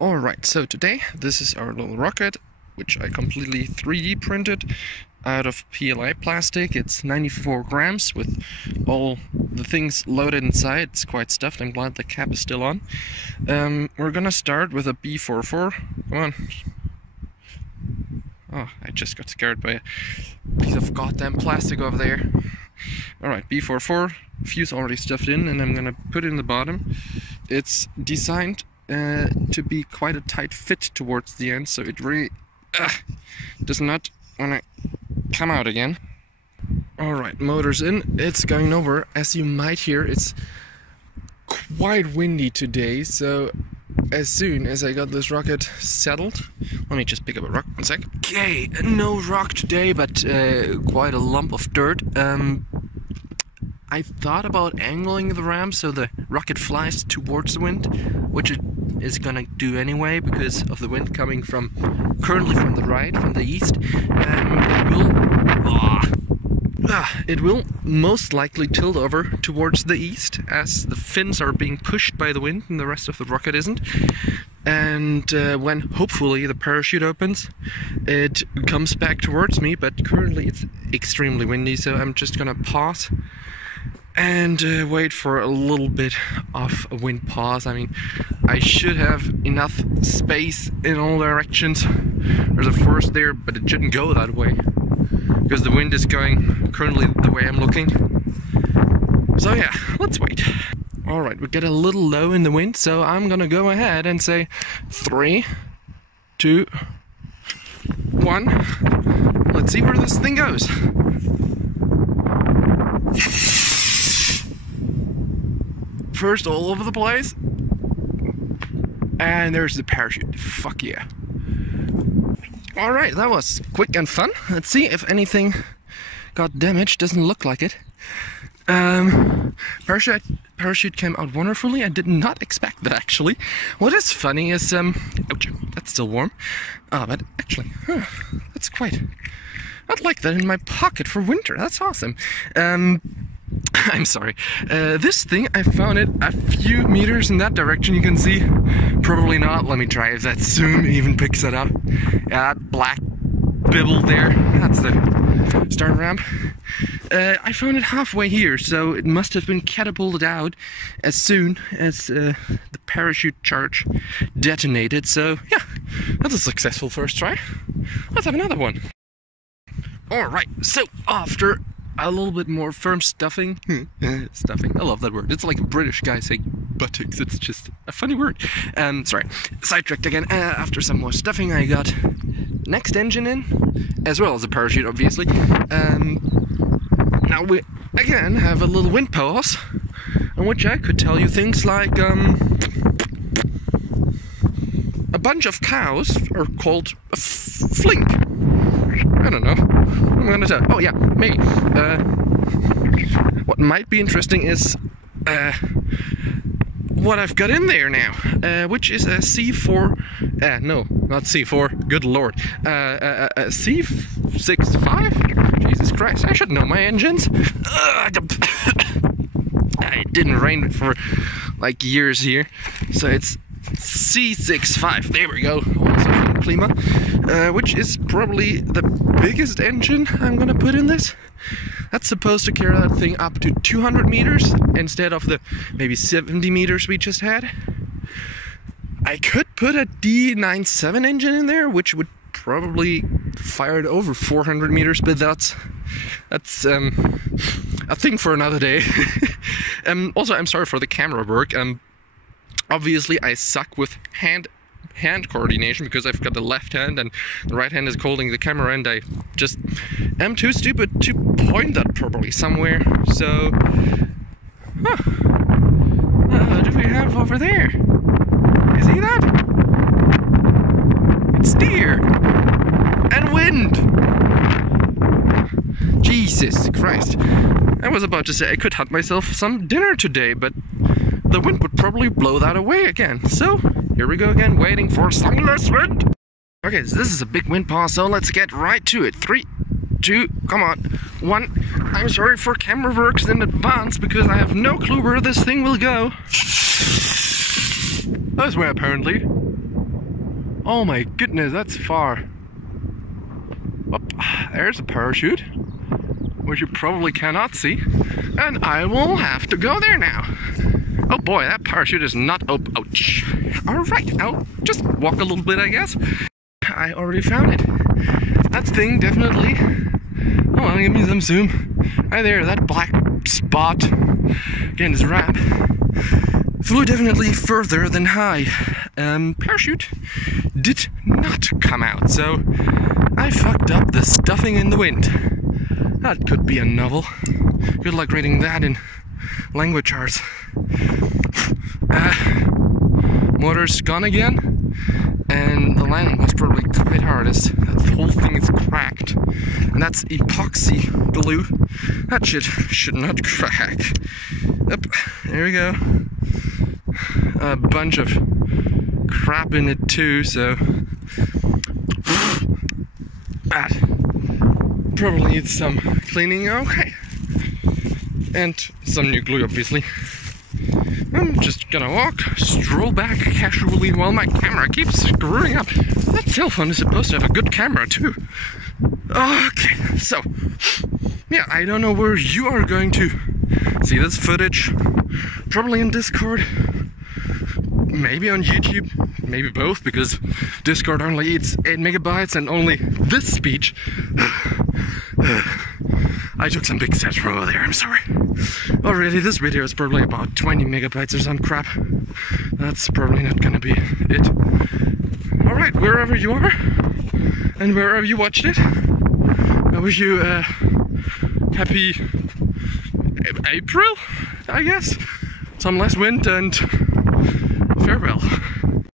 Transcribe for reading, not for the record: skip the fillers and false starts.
Alright, so today this is our little rocket, which I completely 3D printed out of PLA plastic. It's 94 grams with all the things loaded inside. It's quite stuffed. I'm glad the cap is still on. We're gonna start with a B44. Come on. Oh, I just got scared by a piece of goddamn plastic over there. Alright, B44, fuse already stuffed in, and I'm gonna put it in the bottom. It's designed to be quite a tight fit towards the end, so it really does not want to come out again. Alright, motor's in, it's going over. As you might hear, it's quite windy today, so as soon as I got this rocket settled, let me just pick up a rock, 1 sec. Okay, no rock today, but quite a lump of dirt. I thought about angling the ram so the rocket flies towards the wind, which it is gonna do anyway because of the wind coming currently from the right, from the east. It will most likely tilt over towards the east as the fins are being pushed by the wind and the rest of the rocket isn't. And when hopefully the parachute opens, it comes back towards me, but currently it's extremely windy, so I'm just gonna pause and wait for a little bit of a wind pause. I mean, I should have enough space in all directions. There's a forest there, but it shouldn't go that way because the wind is going currently the way I'm looking. So yeah, let's wait. Alright, we get a little low in the wind, so I'm gonna go ahead and say 3, 2, 1. Let's see where this thing goes. First all over the place, and there's the parachute. Fuck yeah. Alright, that was quick and fun. Let's see if anything got damaged. Doesn't look like it. Parachute came out wonderfully. I did not expect that, actually. What is funny is, ouch, that's still warm. But actually, that's quite, I'd like that in my pocket for winter. That's awesome. I'm sorry. This thing, I found it a few meters in that direction. You can see. Probably not. Let me try if that zoom even picks it up. Yeah, that black bibble there. That's the start ramp. I found it halfway here, so it must have been catapulted out as soon as the parachute charge detonated. So yeah, that's a successful first try. Let's have another one. Alright, so after a little bit more firm stuffing. Stuffing, I love that word. It's like a British guy saying buttocks. It's just a funny word. Sorry, sidetracked again. After some more stuffing, I got next engine in, as well as a parachute, obviously. Now we again have a little wind pause, on which I could tell you things like a bunch of cows are called a flink. I don't know. I'm gonna tell. Oh yeah, maybe. What might be interesting is what I've got in there now, which is a C4. No, not C4. Good lord. C65. Jesus Christ! I should know my engines. It didn't rain for like years here, so it's C65. There we go. Also from Klima, which is probably the biggest engine I'm gonna put in this. That's supposed to carry that thing up to 200 meters instead of the maybe 70 meters we just had. I could put a D97 engine in there, which would probably fire it over 400 meters, but that's a thing for another day. Also, I'm sorry for the camera work. Obviously, I suck with hand coordination because I've got the left hand and the right hand is holding the camera, and I just am too stupid to point that properly somewhere. So, what do we have over there? You see that? It's deer and wind. Jesus Christ. I was about to say I could hunt myself some dinner today, but the wind would probably blow that away again. So, here we go again, waiting for some less wind. Okay, so this is a big wind pause, so let's get right to it. 3, 2, come on, 1. I'm sorry for camera works in advance because I have no clue where this thing will go. This way, apparently. Oh my goodness, that's far. Oh, there's a parachute, which you probably cannot see, and I will have to go there now. Oh boy, that parachute is not ouch. Alright, I'll just walk a little bit, I guess. I already found it. That thing definitely... Oh, well, give me some zoom. Right there, that black spot. Again, this ramp. Flew definitely further than high. Parachute did not come out, so I fucked up the stuffing in the wind. That could be a novel. Good luck reading that in language arts. Motor's gone again, and the landing was probably quite hard as the whole thing is cracked. And that's epoxy glue. That shit should not crack. Yep, there we go. A bunch of crap in it too, so that probably needs some cleaning. Okay, and some new glue, obviously. I'm just gonna walk, stroll back casually while my camera keeps screwing up. That cell phone is supposed to have a good camera too. Okay, so yeah, I don't know where you are going to see this footage. Probably in Discord, maybe on YouTube, maybe both, because Discord only eats 8 megabytes and only this speech. I took some big steps from over there, I'm sorry. Already, this video is probably about 20 megabytes or some crap. That's probably not gonna be it. Alright, wherever you are, and wherever you watched it, I wish you a happy April, I guess. Some less wind and farewell.